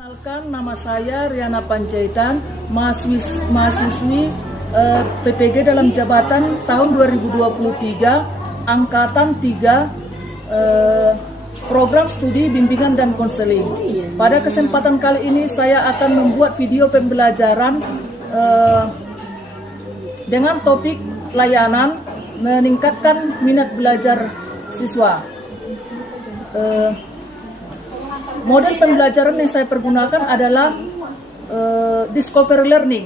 Perkenalkan, nama saya Riana Panjaitan, mahasiswi PPG dalam jabatan tahun 2023, Angkatan 3, Program Studi Bimbingan dan Konseling. Pada kesempatan kali ini saya akan membuat video pembelajaran dengan topik layanan meningkatkan minat belajar siswa. Model pembelajaran yang saya pergunakan adalah Discovery Learning.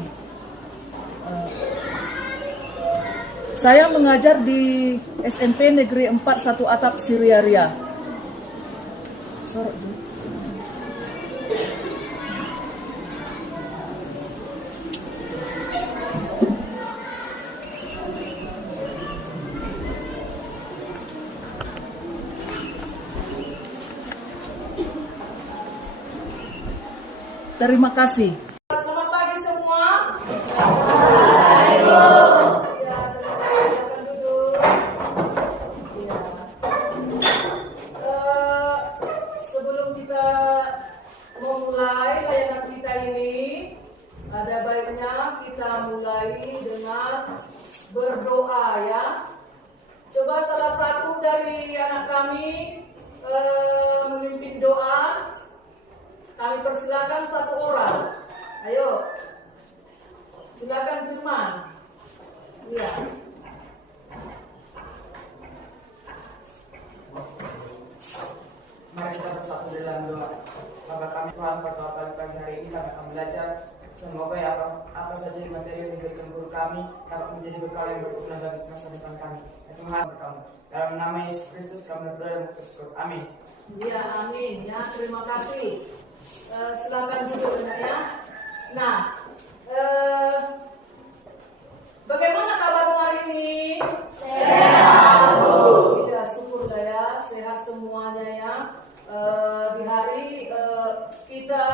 Saya mengajar di SMP Negeri 4 1 Atap Siriaria. Terima kasih. Selamat pagi semua. Sebelum kita memulai layanan kita ini, ada baiknya kita mulai dengan berdoa ya. Coba salah satu dari anak kami memimpin doa. Kami persilakan satu orang. Ayo. Silakan Firman. Iya. Mari kita bersatu dalam doa. Bapa kami Tuhan, pada pagi hari ini kami akan belajar. Semoga ya apa saja materi yang diberikan guru kami dapat menjadi bekal yang berguna bagi masa depan kami. Ya Tuhan, berkamu. Dalam nama Yesus Kristus kami berdoa dan bersyukur. Amin. Iya, amin. Ya, terima kasih. Silakan duduk ya. Nah, bagaimana kabarmu hari ini? Sehat, Bu. Ya, syukurlah ya, sehat semuanya ya. Di hari kita,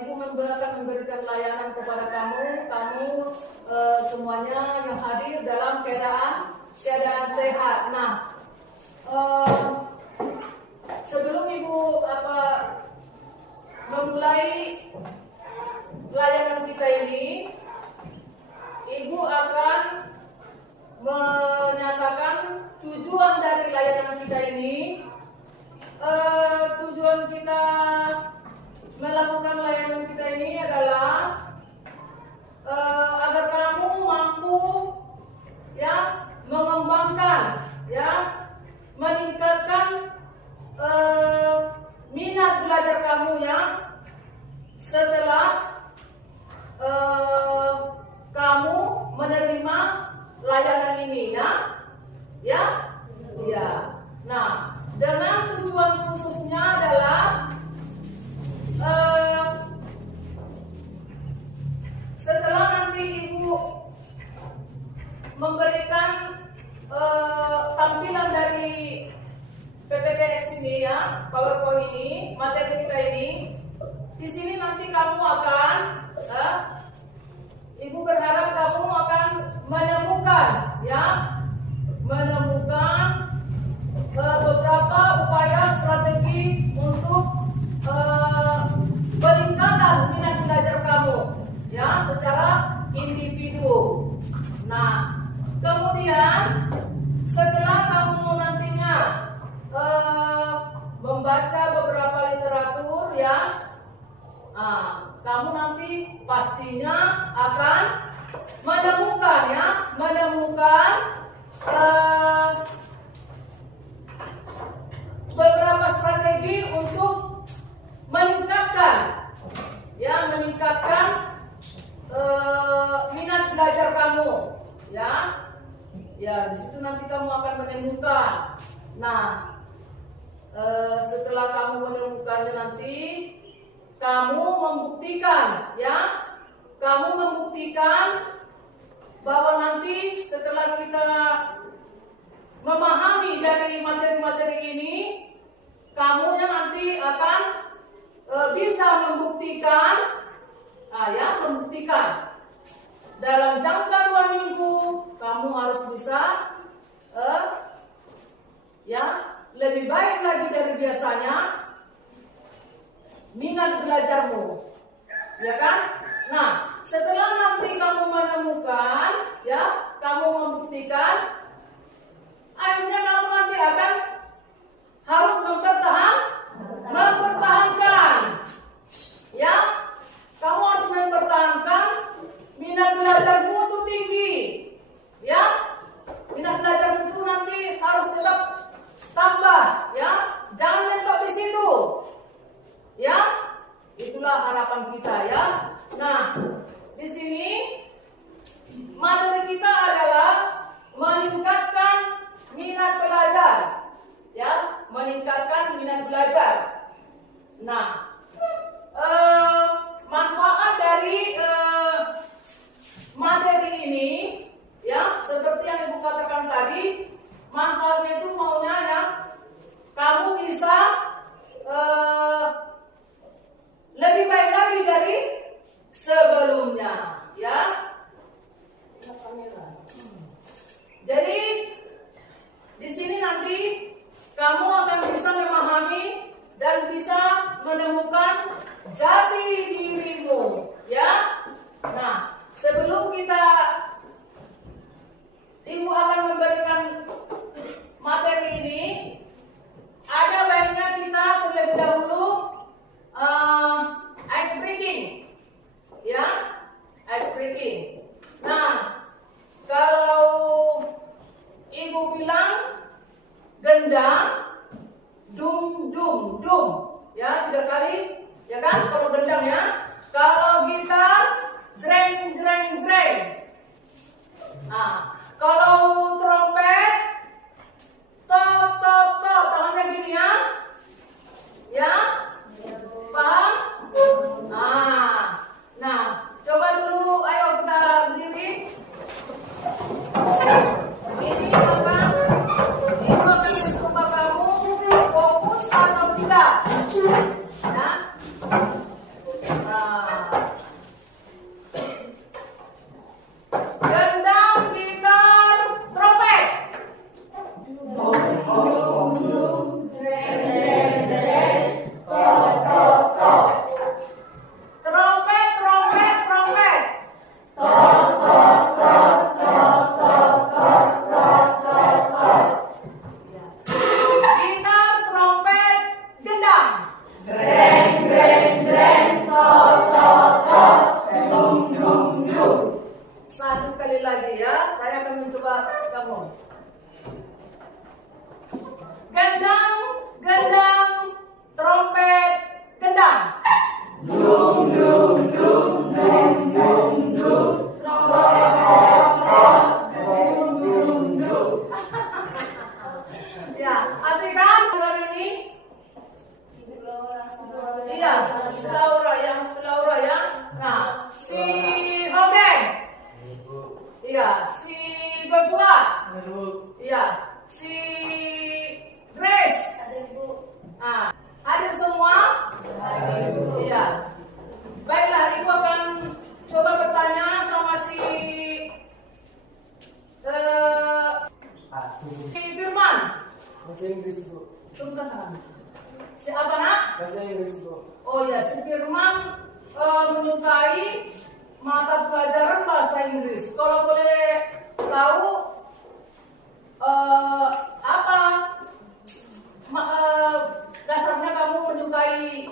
Ibu akan memberikan layanan kepada kamu semuanya yang hadir dalam keadaan sehat. Nah, sebelum Ibu memulai layanan kita ini, Ibu akan menyatakan tujuan dari layanan kita ini. Tujuan kita melakukan layanan kita ini adalah agar kamu mampu ya mengembangkan ya meningkatkan minat belajar kamu ya setelah kamu menerima layanan ini ya. Nah, dengan tujuan khususnya adalah setelah nanti Ibu memberikan tampilan dari PPTX ini ya, PowerPoint ini, materi kita ini, di sini nanti kamu akan, Ibu berharap kamu akan menemukan beberapa upaya strategi untuk peningkatan minat belajar kamu, ya, secara individu. Nah, kemudian setelah kamu nantinya membaca beberapa literatur ya, kamu nanti pastinya akan menemukan beberapa strategi untuk meningkatkan minat belajar kamu ya. Di situ nanti kamu akan menemukan. Nah, setelah kamu menemukannya nanti kamu membuktikan bahwa nanti setelah kita memahami dari materi-materi ini, kamu yang nanti akan bisa membuktikan dalam jangka 2 minggu kamu harus bisa lebih baik lagi dari biasanya minat belajarmu, ya kan? Nah, setelah nanti kamu menemukan, ya, kamu membuktikan, akhirnya kamu nanti akan harus mempertahankan, ya, kamu harus mempertahankan minat belajarmu itu tinggi, ya, minat belajar itu nanti harus tetap tambah, ya, jangan mentok di situ, ya, itulah harapan kita, ya. Nah, di sini materi kita adalah meningkatkan minat belajar, ya, meningkatkan minat belajar. Nah, manfaat dari materi ini, ya, seperti yang Ibu katakan tadi, manfaatnya itu maunya ya, kamu bisa lebih baik lagi dari sebelumnya, ya. Jadi di sini nanti kamu akan bisa memahami dan bisa menemukan jati dirimu, ya. Nah, sebelum Ibu akan memberikan materi ini, ada baiknya kita terlebih dahulu ice breaking, ya, ice breaking. Nah, kalau Ibu bilang gendang, dum dum dum, ya, 3 kali, ya kan? Kalau gendang, ya. Kalau gitar, jreng jreng jreng. Nah, kalau trompet, tok tok tok, tangannya gini, ya, ya, paham? Nah, coba dulu, ayo kita berdiri. Ini akan mencoba kamu fokus atau tidak, ya. Gendang, gitar, trompet. Trompet, trompet, trompet. Gitar, trompet, gendang. Satu kali lagi, ya. Saya akan mencoba kamu. Gendang, gendang, trompet, gendang. Ya, asik kan hari ini? Iya, Selaura ya. Nah, si Holden. Iya, si Joshua. Iya, si Grace. Nah, hadir semua? Iya. Baiklah, Ibu akan coba bertanya sama si Firman. Bahasa Inggris, Bu. Siapa, nak? Bahasa Inggris, Bu. Oh ya, si Firman menyukai mata pelajaran bahasa Inggris. Kalau boleh tahu apa dasarnya kamu menyukai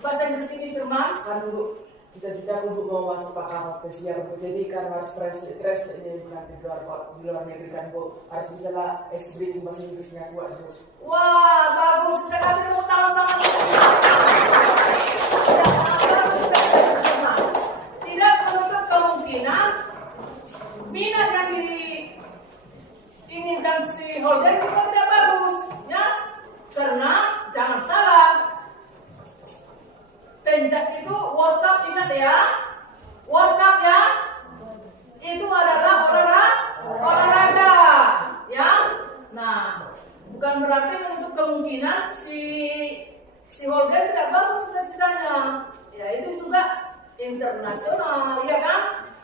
bahasa Inggris ini, Firman? Kan, Bu, cita-cita aku, Bu, mau masuk Pak Pesiar, Bu. Jadi kan harus stres ini bukan di luar negeri kan, Bu. Harus bisa lah S3 bahasa Inggrisnya kuat, Bu. Wah, bagus. Kita kasih tepuk tangan sama tidak menutup kemungkinan minat yang diinginkan si Holden juga tidak bagus, ya. Karena jangan salah, penjas itu World Cup, ingat ya, World Cup, ya, itu adalah olahraga, ya. Nah, bukan berarti menutup kemungkinan si Holden tidak bagus cita-citanya, ya, itu juga internasional, ya kan?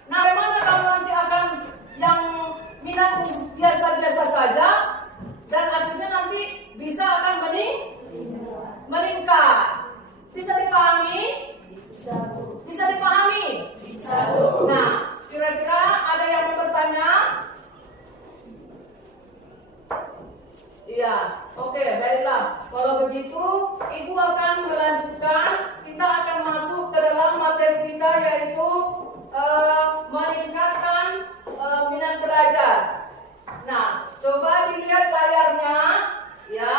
Nah, bagaimana kalau nanti akan yang minat biasa-biasa saja dan akhirnya nanti bisa akan meningkat, Bisa dipahami? Bisa dipahami? Bisa, Bu. Nah, kira-kira ada yang mau bertanya? Iya, oke, baiklah. Kalau begitu, Ibu akan melanjutkan. Kita akan masuk ke dalam materi kita, yaitu meningkatkan minat belajar. Nah, coba dilihat layarnya, ya.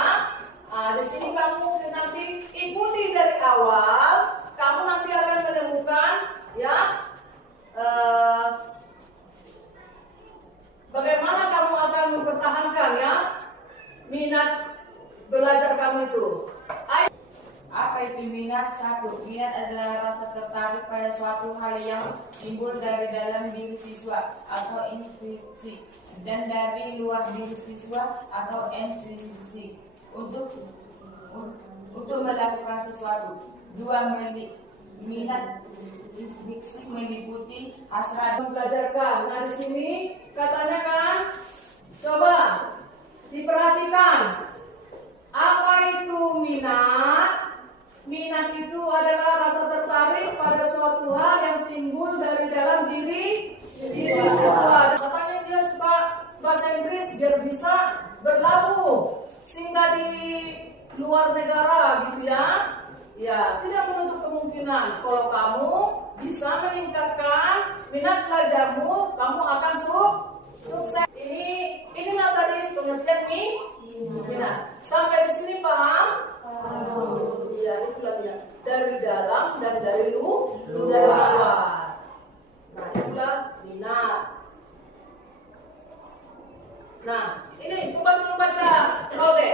Di sini kamu nanti ikuti dari awal. Kamu nanti akan menemukan, ya, bagaimana kamu akan mempertahankan, ya, minat belajar kamu itu. Ayo. Apa itu minat? 1. Minat adalah rasa tertarik pada suatu hal yang timbul dari dalam diri siswa atau intuisi dan dari luar diri siswa atau intuisi untuk melakukan sesuatu. 2. Minat meliputi hasrat Belajarkan. Nah, di sini katanya kan, coba diperhatikan. Apa itu minat? Minat itu adalah rasa tertarik pada suatu hal yang timbul dari dalam diri siswa. Katanya dia suka bahasa Inggris biar bisa berlabuh sehingga di luar negara gitu, ya. Ya, tidak menutup kemungkinan kalau kamu bisa meningkatkan minat belajarmu, kamu akan sukses. Ini tadi pengertian nih. Minat. Sampai di sini paham? Ya, itulah dia. Dari dalam dan dari luar. Nah, itulah minat. Nah, ini coba kamu baca. Oke.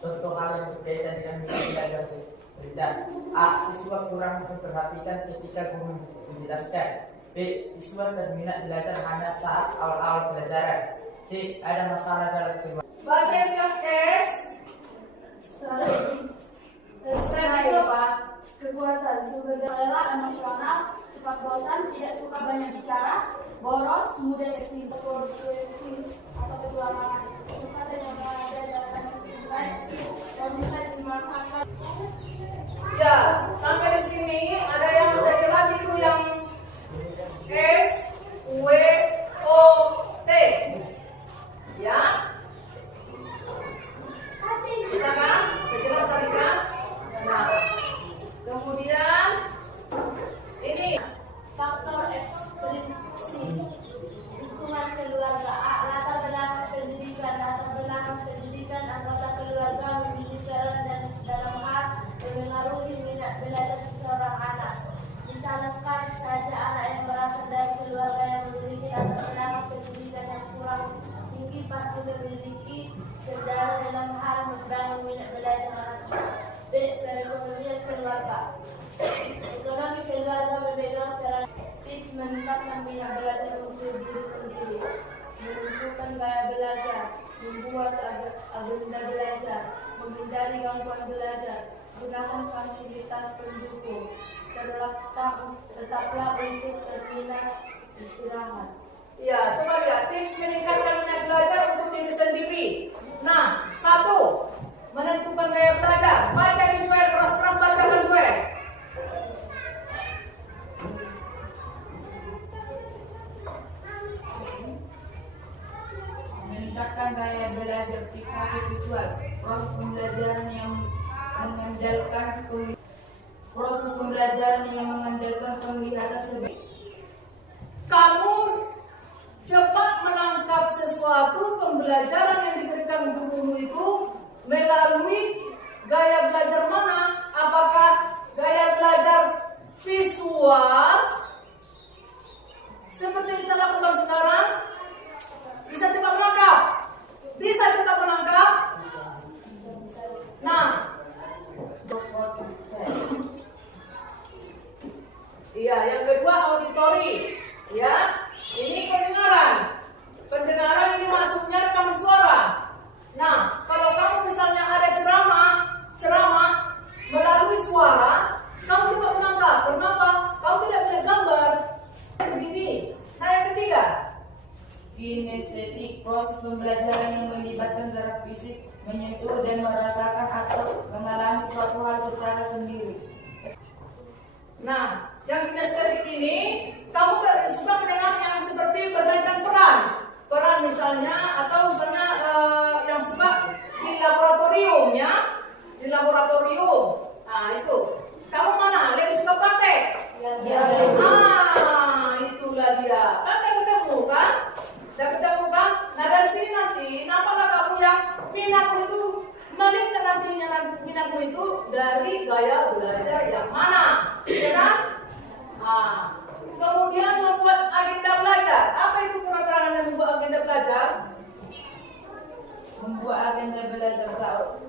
Contoh hal yang berkaitan dengan minat belajar berita. A. Siswa kurang memperhatikan ketika guru menjelaskan. B. Siswa terminat belajar hanya saat awal-awal pelajaran. C. Ada masalah dalam kehidupan. Baca yang S. Strategi apa? Kekuatan sumber daya emosional, cepat bosan, tidak suka banyak bicara, boros, mudah tersinggung atau petualangan, suka dan yang berada dalam lingkungan dan bisa dimanfaatkan. Ya, sampai di sini ada yang udah jelas itu yang S W O T. Ya. Bisa kan? Jelas tadi kan? Nah, kemudian ini Faktor ekstrinsi lingkungan keluarga. A. Latar belakang pendidikan anggota keluarga menjadi cara dan dalam hal memengaruhi minat belajar seseorang anak. Misalkan saja anak yang berasal dari keluarga yang memiliki latar belakang pendidikan yang kurang tinggi pasti memiliki kendala dalam hal membangun minat belajar anak. B. Perekonomian keluarga. Ekonomi keluarga memegang peran tips meningkatkan minat belajar untuk diri sendiri, menentukan gaya belajar, membuat agenda belajar, menghindari gangguan belajar, gunakan fasilitas pendukung, tetaplah untuk terminat istirahat. ya, coba lihat tips meningkatkan minat belajar untuk diri sendiri. Nah, 1. Menentukan gaya belajar. Baca di Joel, keras-keras bacakan Joel. meningkatkan gaya belajar psikologi visual, proses pembelajaran yang mengandalkan penglihatan sebagai Kamu cepat menangkap sesuatu pembelajaran yang diberikan gurumu itu melalui gaya belajar mana? Apakah gaya belajar visual seperti yang kita lakukan sekarang? Bisa cepat menangkap? Bisa cepat menangkap? Nah, iya, yang kedua auditori, ya. Ini pendengaran. Pendengaran ini masuknya rekaman suara. Nah, kalau kamu misalnya ada ceramah melalui suara, kamu cepat menangkap. Kenapa? Kamu tidak melihat gambar. Begini. Nah, yang ketiga, kinestetik, proses pembelajaran yang melibatkan gerak fisik menyentuh dan merasakan atau mengalami suatu hal secara sendiri. Nah, yang kinestetik ini kamu suka mendengar yang seperti berkaitan peran misalnya, atau misalnya yang suka di laboratorium ya, di laboratorium. Nah itu, kamu mana lebih suka praktek? Ya. Itulah dia. Kan udah ketemu kan? Nah dari sini nanti, nampaklah kamu yang minatmu itu melihat nantinya minatmu itu dari gaya belajar yang mana, ya kan? Kemudian membuat agenda belajar. Apa itu keterangan yang membuat agenda belajar? Membuat agenda belajar,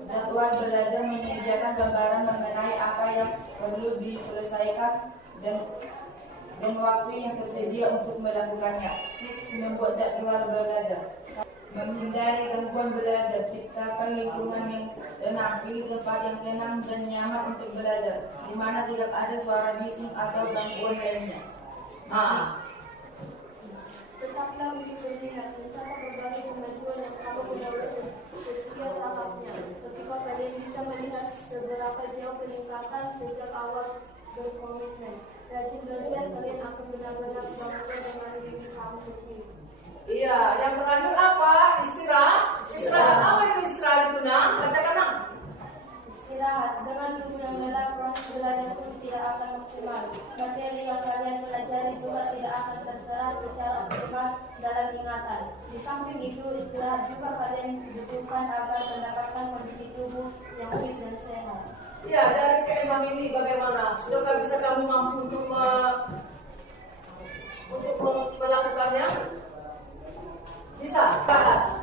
jadwal belajar menyediakan gambaran mengenai apa yang perlu diselesaikan dan waktu yang tersedia untuk melakukannya. Membuat jadwal belajar. Menghindari gangguan belajar, ciptakan lingkungan yang tenang, pilih tempat yang tenang dan nyaman untuk belajar, di mana tidak ada suara bising atau gangguan lainnya. Tetaplah berminat, mencapai berbagai kemajuan yang kamu benar-benar setiap tahapnya. Ketika kalian bisa melihat seberapa jauh peningkatan sejak awal berkomitmen, rajin belajar, kalian akan benar-benar bangga dengan diri kamu sendiri. Iya, yang terakhir apa? Istirahat. Istirahat apa itu istirahat itu nak? Bacakan nak. Istirahat, dengan tubuh yang lelah, proses belajar pun tidak akan maksimal. Materi yang kalian pelajari juga tidak akan terserap secara optimal dalam ingatan. Di samping itu, istirahat juga kalian butuhkan agar mendapatkan kondisi tubuh yang fit dan sehat. Iya, dari keimanan ini bagaimana? Sudahkah bisa kamu mampu untuk melakukannya? Bisa.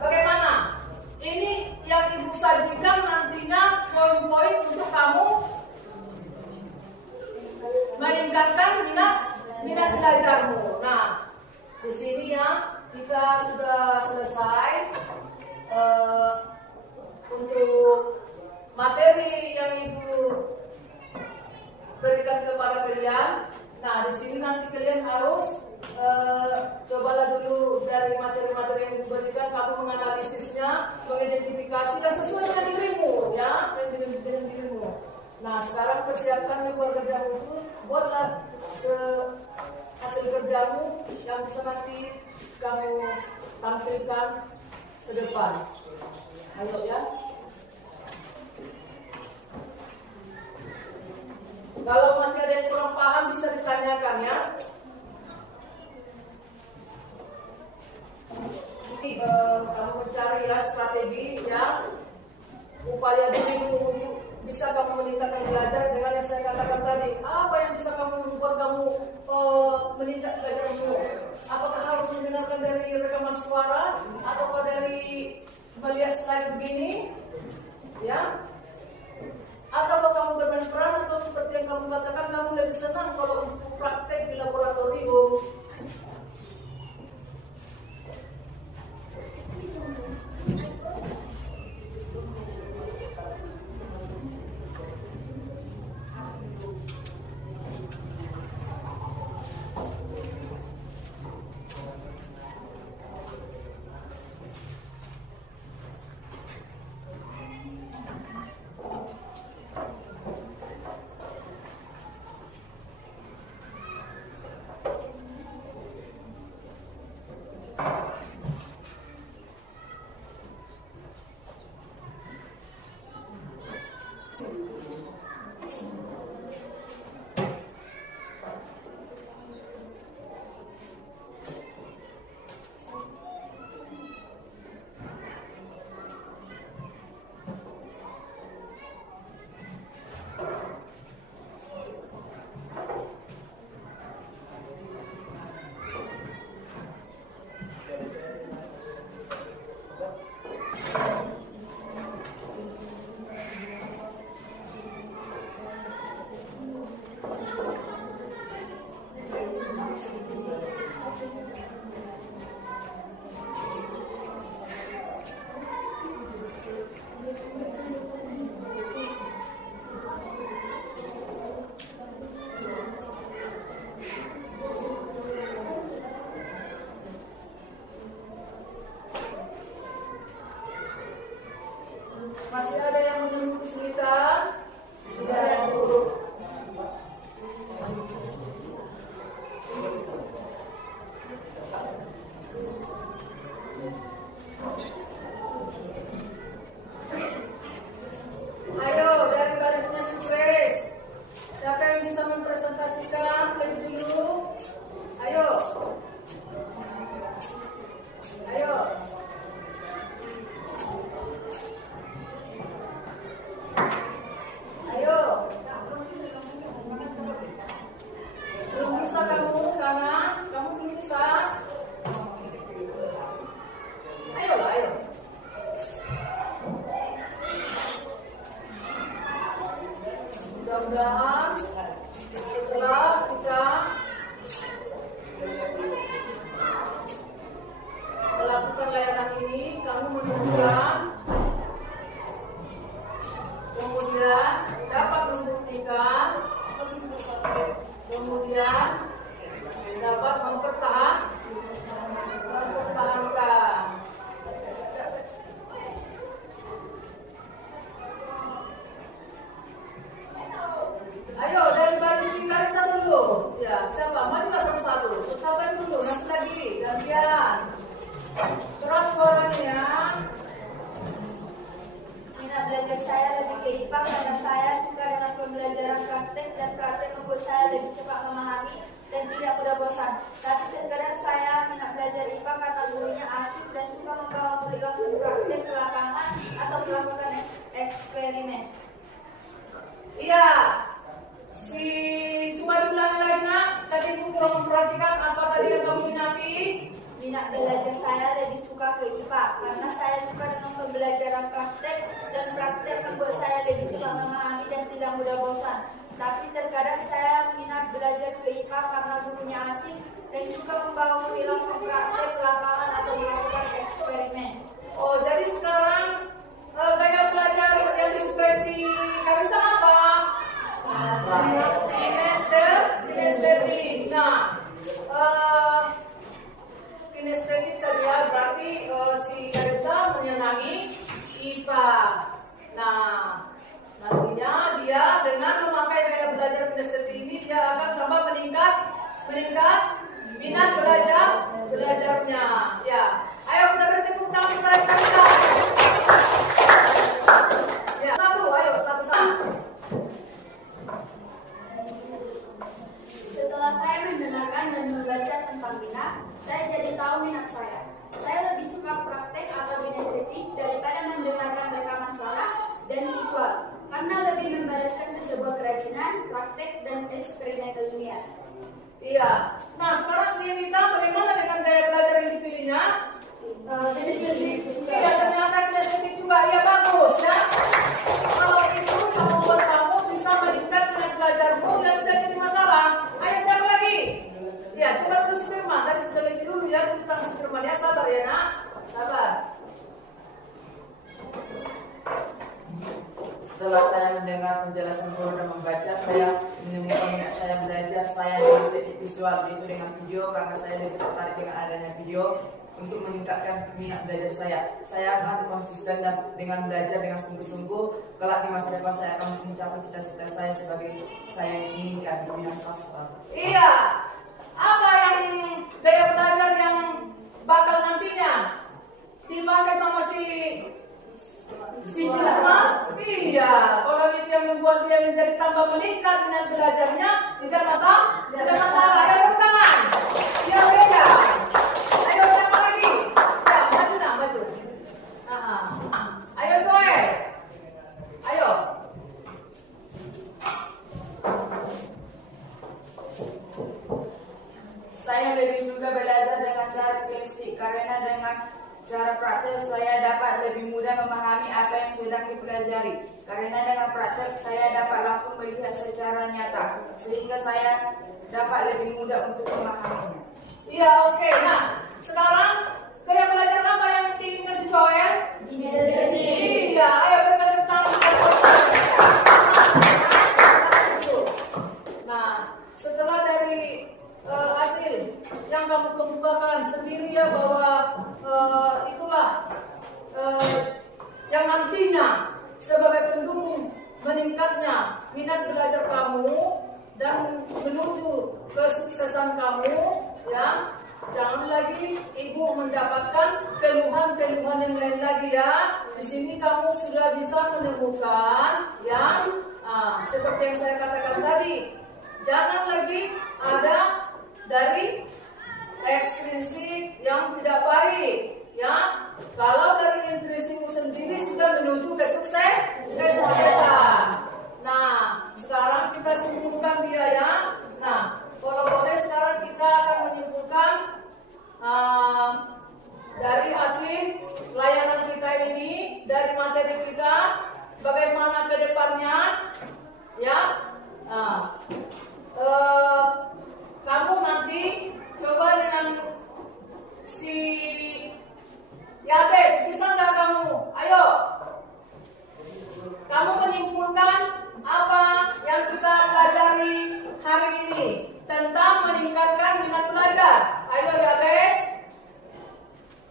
Bagaimana? Ini yang ibu sajikan nantinya poin-poin untuk kamu meningkatkan minat belajarmu. Nah, di sini ya kita sudah selesai untuk materi yang ibu berikan kepada kalian. Nah, di sini nanti kalian harus cobalah dulu dari materi-materi yang diberikan, kamu menganalisisnya, mengidentifikasi dan sesuai dengan dirimu, ya, dengan dirimu. Nah, sekarang persiapkan buat kerjamu itu, buatlah hasil kerjamu yang bisa nanti kamu tampilkan ke depan. Ayo ya. Kalau masih ada yang kurang paham bisa ditanyakan ya. Kamu mencari ya strategi ya, upaya dirimu untuk bisa kamu meningkatkan belajar dengan yang saya katakan tadi. Apa yang bisa kamu membuat kamu meningkatkan belajarmu? Apakah harus mendengarkan dari rekaman suara atau dari melihat slide begini ya, atau kamu bermain peran, atau seperti yang kamu katakan kamu lebih senang kalau untuk praktek di laboratorium. kemudian dapat mempertahankan. Ayo dari baris Karissa dulu. Ya, siapa? Majulah satu-satu. Satu dulu, nanti lagi gantian. Terus suaranya ya. Minat belajar saya lebih ke IPA karena saya suka dengan pembelajaran praktek dan praktek membuat saya lebih cepat memahami dan tidak mudah bosan. Tapi terkadang saya minat belajar IPA karena gurunya asik dan suka membawa murid langsung praktek ke lapangan atau melakukan eksperimen. Iya. Coba diulangi lagi nak. Tadi ibu kurang memperhatikan apa tadi yang kamu minati. Minat belajar saya lebih suka ke IPA karena saya suka dengan pembelajaran praktek dan praktek membuat saya lebih cepat memahami dan tidak mudah bosan. Tapi terkadang saya minat belajar ke IPA karena gurunya asing dan suka membawa murid langsung praktek ke lapangan atau melakukan eksperimen. Oh, jadi sekarang gaya belajar yang disukai si Karissa apa? Kinestetik. Nah, kinestetik tadi ya, berarti si Karissa menyenangi IPA. Nah, nantinya dia dengan memakai gaya belajar kinestetik ini dia akan tambah meningkat minat belajarnya. Ya, ayo kita beri tepuk tangan kepada Karissa. Ya, satu. Setelah saya mendengarkan dan membaca tentang minat, saya jadi tahu minat saya. Saya lebih suka praktek atau kinestetik daripada mendengarkan rekaman suara dan visual, karena lebih membalaskan ke sebuah kerajinan, praktek, dan eksperimen ilmiah. Iya. Nah, sekarang si Rita bagaimana dengan gaya belajar yang dipilihnya? Iya, ternyata kinestetik juga. Iya, bagus ya. Kalau itu yang membuat kamu bisa meningkat minat belajarmu dan tidak jadi masalah. Ayo, siapa lagi? Ya, coba dulu si Firman. Tadi sudah lebih dulu ya, tentang si Firman ya. Sabar ya, nak. Sabar. Setelah saya mendengar penjelasan guru dan membaca, saya menemukan minat saya belajar. Saya dengan teknik visual, yaitu dengan video, karena saya lebih tertarik dengan adanya video untuk meningkatkan minat belajar saya. Saya akan konsisten dan dengan belajar dengan sungguh-sungguh. Kelak di masa depan saya akan mencapai cita-cita saya sebagai saya yang inginkan di bidang sastra. Iya. Apa yang gaya belajar yang bakal nantinya dipakai sama si Firman? Iya. Kalau itu yang membuat dia menjadi tambah meningkat minat belajarnya, tidak masalah. Ayo tepuk tangan. Ya beda. Ayo siapa lagi? Ya, maju. Ayo Joy. Ayo. Saya lebih suka belajar dengan cara kinestetik karena dengan cara praktek saya dapat lebih mudah memahami apa yang sedang dipelajari. Karena dengan praktek saya dapat langsung melihat secara nyata, sehingga saya dapat lebih mudah untuk memahaminya. Iya, oke. Nah, sekarang gaya belajar apa yang diinginkan si Joel? Iya, ayo berkata tentang. Nah, setelah dari hasil yang kamu kemukakan sendiri ya bahwa itulah yang nantinya sebagai pendukung meningkatnya minat belajar kamu dan menuju kesuksesan kamu, ya. Jangan lagi ibu mendapatkan keluhan-keluhan yang lain lagi ya. Di sini kamu sudah bisa menemukan yang seperti yang saya katakan tadi. Jangan lagi ada dari ekstrinsik yang tidak baik, ya. Kalau dari intrinsikmu sendiri sudah menuju kesuksesan. Nah, sekarang kita simpulkan dia ya. Nah, kalau boleh sekarang kita akan menyimpulkan dari hasil layanan kita ini, dari materi kita, bagaimana ke depannya, ya. Kamu nanti coba dengan si Yabes, bisa nggak kamu? Ayo, kamu menyimpulkan apa yang kita pelajari hari ini. tentang meningkatkan minat belajar. Ayo ya guys.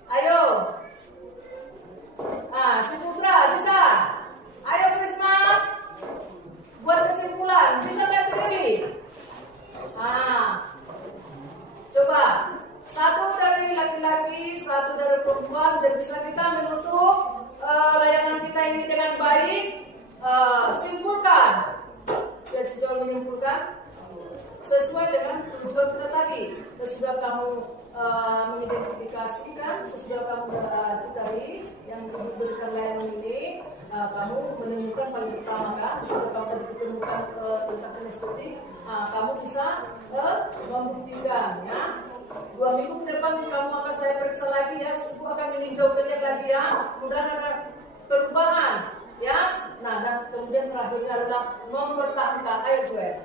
Ayo. Si Putra bisa. Ayo Christmas. Buat kesimpulan. Bisa nggak sendiri? Coba. Satu dari laki-laki, satu dari perempuan, dan bisa kita menutup layanan kita ini dengan baik. Simpulkan. Sejauh menyimpulkan sesuai dengan tujuan kita tadi. Sesudah kamu mengidentifikasikan, sesudah kamu tadi yang diberikan layanan ini, kamu menemukan paling pertama kan, sesudah kamu tadi menemukan tentang kinestetik, kamu bisa membuktikan ya. 2 minggu ke depan kamu akan saya periksa lagi ya, aku akan meninjau kalian lagi ya, mudah-mudahan ada perubahan ya. Nah, dan kemudian terakhirnya adalah mempertahankan. Ayo Joel.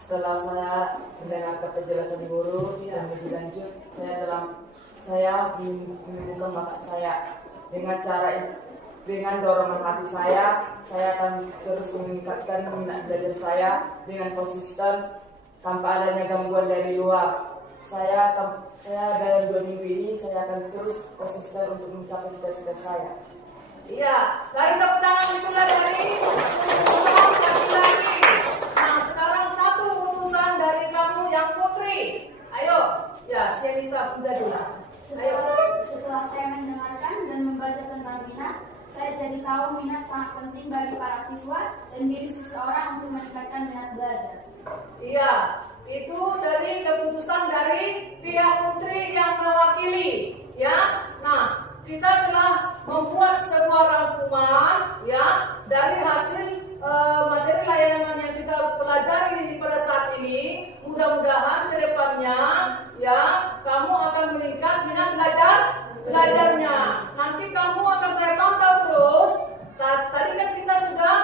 Setelah saya mendengarkan penjelasan guru dan lebih lanjut, saya membuka bakat saya dengan dorongan hati saya akan terus meningkatkan minat belajar saya dengan konsisten tanpa adanya gangguan dari luar. Saya dalam 2 minggu ini saya akan terus konsisten untuk mencapai cita-cita saya. Iya, mari tepuk tangan dimulai dari laki-laki. Nah, sekarang satu utusan dari kamu yang putri. Ayo, ya, Sianita Punjadila. Ayo. Setelah saya mendengarkan dan membaca tentang minat, saya jadi tahu minat sangat penting bagi para siswa dan diri seseorang untuk meningkatkan minat belajar. Iya, itu dari keputusan dari pihak putri yang mewakili, ya. Nah, kita telah membuat sebuah rangkuman, ya, dari hasil materi layanan yang kita pelajari pada saat ini. Mudah-mudahan ke depannya, ya, kamu akan meningkat minat belajarnya. Nanti kamu akan saya pantau terus. Tadi kan kita sudah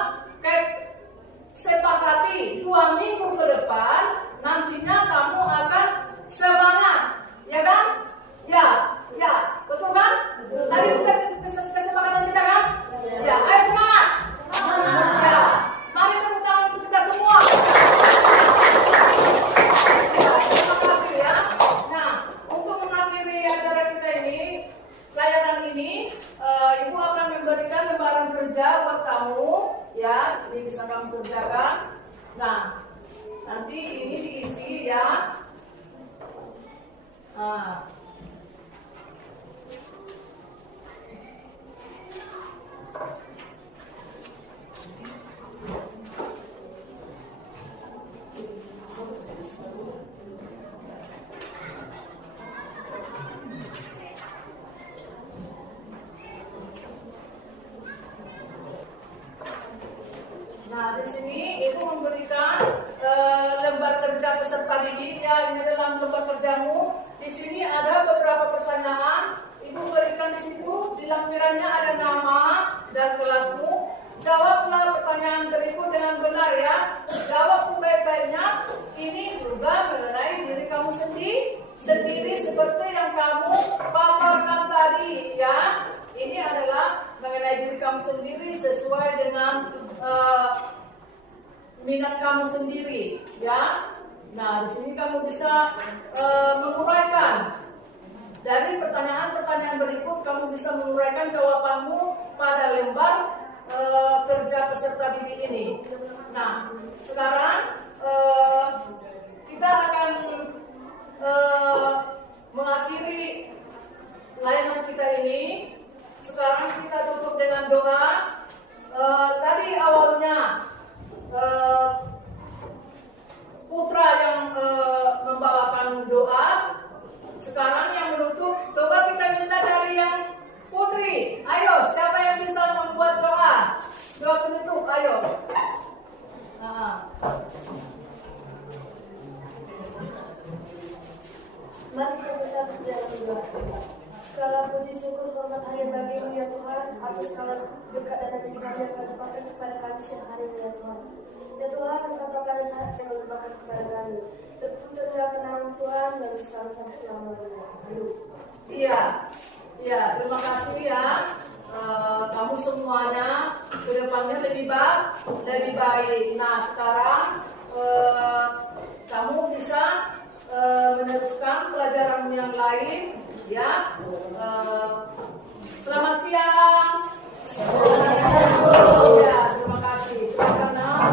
sepakati 2 minggu ke depan, nantinya kamu akan semangat, ya kan? Ya, betul kan? Tadi kita kesepakatan kita kan? Ya, ayo semangat. Ya, mari tepuk tangan untuk kita semua. Ya, terima kasih ya. Nah, untuk mengakhiri acara kita ini, layanan ini, Ibu akan memberikan lembaran kerja buat kamu, ya. Ini bisa kamu kerjakan. Nah, nanti ini diisi ya. Nah, di sini Ibu memberikan lembar kerja peserta didik ya, ini dalam lembar kerjamu. Di sini ada beberapa pertanyaan. Ibu berikan di situ, di lampirannya ada nama dan kelasmu. Jawablah pertanyaan berikut dengan benar ya. Jawab sebaik-baiknya. Ini juga mengenai diri kamu sendiri seperti yang kamu paparkan tadi ya. Ini adalah mengenai diri kamu sendiri sesuai dengan minat kamu sendiri, ya. Nah, di sini kamu bisa menguraikan dari pertanyaan-pertanyaan berikut. Kamu bisa menguraikan jawabanmu pada lembar kerja peserta didik ini. Nah, sekarang kita akan mengakhiri layanan kita ini. Sekarang kita tutup dengan doa. Tadi awalnya Putra yang membawakan doa. Sekarang yang menutup, coba kita minta dari yang Putri. Ayo, siapa yang bisa membuat doa? Doa penutup, ayo. Mari kita berdoa. Segala puji syukur hormat hanya bagi-Mu ya Tuhan, atas segala berkat dan anugerah yang Kau limpahkan kepada kami siang hari ini ya Tuhan. Ya Tuhan, Engkau pada saat yang Kau limpahkan kepada kami. Terpujilah nama Tuhan dari sekarang sampai selamanya. Iya, terima kasih ya. Kamu semuanya kedepannya lebih baik. Nah, sekarang kamu bisa meneruskan pelajaran yang lain, ya. Selamat siang. Ya, terima kasih. Silakan, Nak.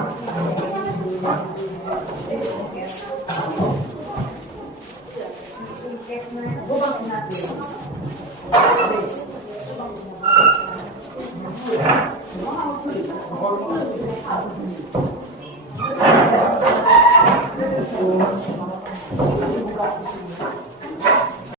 Oh,